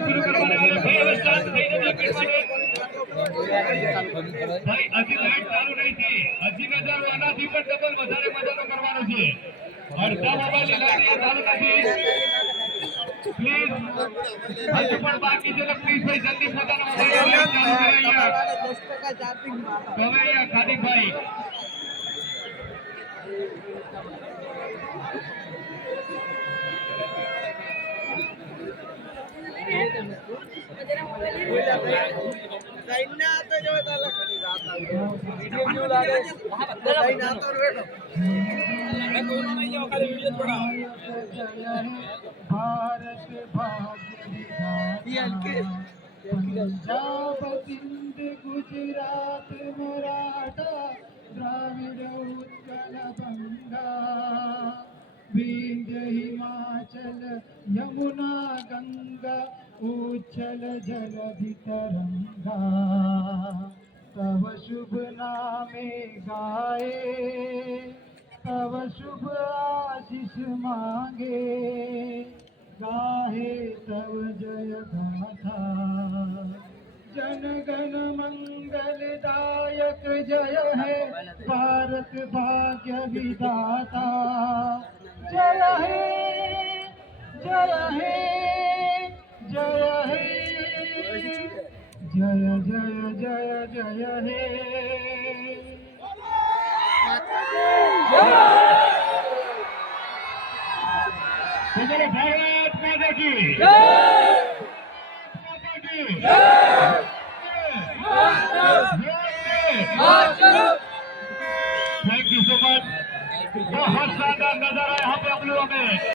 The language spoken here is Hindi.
शुरू करवाने वाले भाई स्टार्ट થઈ જજો પીટ માટે ભાઈ હજી લાઈટ ચાલુ નહીં થઈ હજી નજર આનાથી પણ ડબલ વધારે મજાનો કરવાનો છે અડધા મોબાઈલ લાઈટ ચાલુ નથી પ્લીઝ હજુ પણ બાકી છે પ્લીઝ ભાઈ જલ્દી પોતાનો મોબાઈલ ચાલુ કરાવો 10% ચાર્જિંગ માં હવે અહીંયા ખાદી ભાઈ पंजाब सिंध गुजरात मराठा द्राविड़ उत्कल बंगा विंध्य हिमाचल यमुना गंगा उच्छल जलधि तरंगा तव शुभ नामे गाए तव शुभ आशीष मांगे गाहे तव जय गाथा जन गण मंगल दायक जय है भारत भाग्य विधाता जय है जय है जय है जय जय जय जय हे जय भारत माता की जय माता की जय थैंक यू सो मच बहुत शानदार नजारा यहाँ पे हम लोगों में